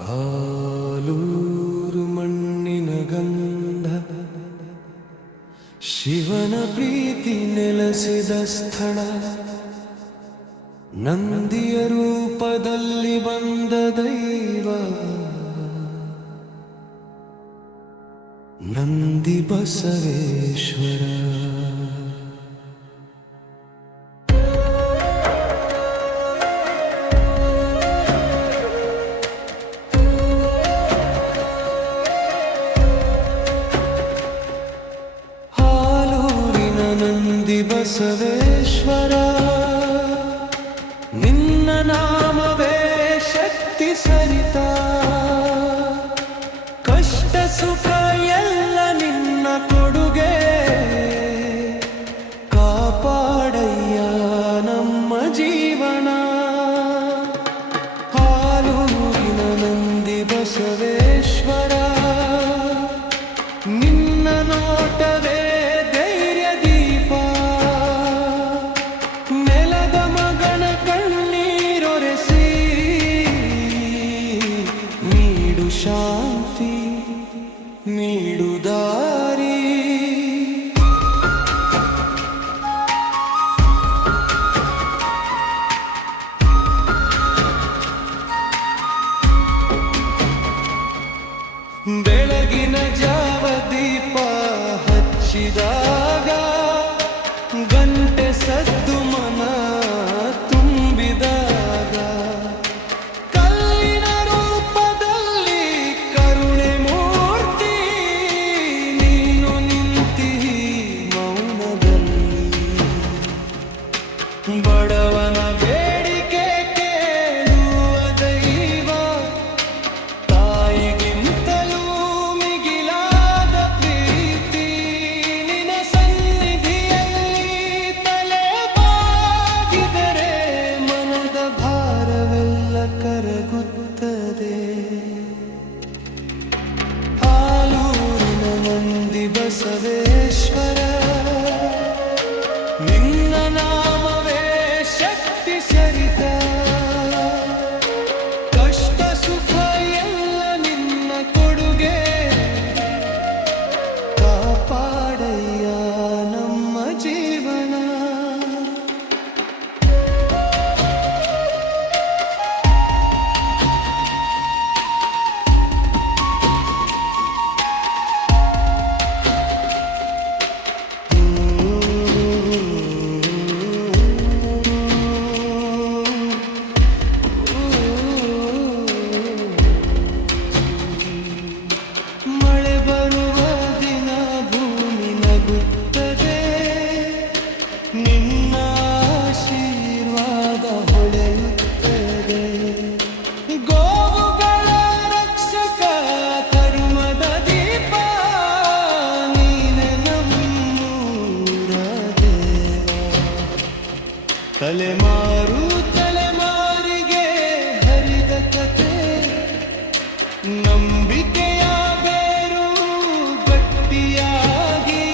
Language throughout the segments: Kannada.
ಆಲೂರು ಮಣ್ಣಿನ ಗಂಧ ಶಿವನ ಪ್ರೀತಿ ನೆಲೆಸಿದ ಸ್ಥಳ. ನಂದಿಯ ರೂಪದಲ್ಲಿ ಬಂದ ದೈವ ನಂದಿ ಬಸವೇಶ್ವರ. ನಂದಿ ಬಸವೇಶ್ವರ, ನಿನ್ನ ನಾಮವೇ ಶಕ್ತಿ ಸರಿತ ಕಷ್ಟ ಸುಖ ಎಲ್ಲ ನಿನ್ನ ಕೊಡುಗೆ. ಕಾಪಾಡಯ್ಯ ನಮ್ಮ ಜೀವನ. ಹಾಲೂರಿನ ನಂದಿ ಬಸವೇಶ್ವರ ಶಾಂತಿ ನೀಡು ದಾರಿ ಬೆಳಗಿನ ಜಾವ ದೀಪ ಹಚ್ಚಿದಾಗ વડવાના ભેદ ತಲೆಮಾರು ತಲೆಮಾರಿಗೆ ಹರಿದ ಕತೆ ನಂಬಿಕೆಯ ಬೇರು ಗಟ್ಟಿಯಾಗಿ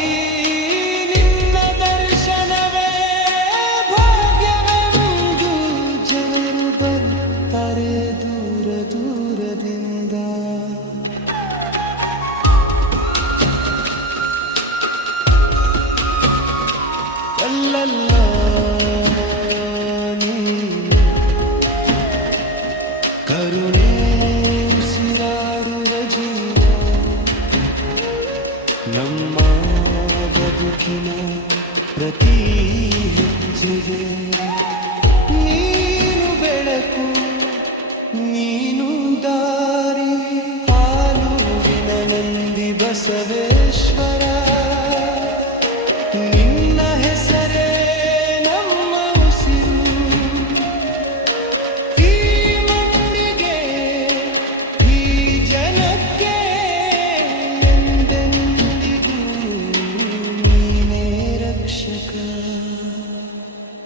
ನಿನ್ನ ದರ್ಶನವೇ. ಭಾಗ್ಯವೆಂದು ಜನರು ಬರುತ್ತಾರೆ ದೂರ ದೂರದಿಂದ. ಅಲ್ಲಲ್ಲ. ಹೆಜ್ಜೆಗೆ ನೀನು ಬೆಳಕು ನೀನು ದಾರಿ ಹಾಲು ನಂದಿ ಬಸವೇಶ್ವರ.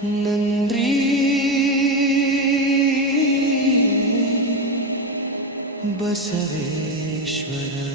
नन्द्री बसवेश्वर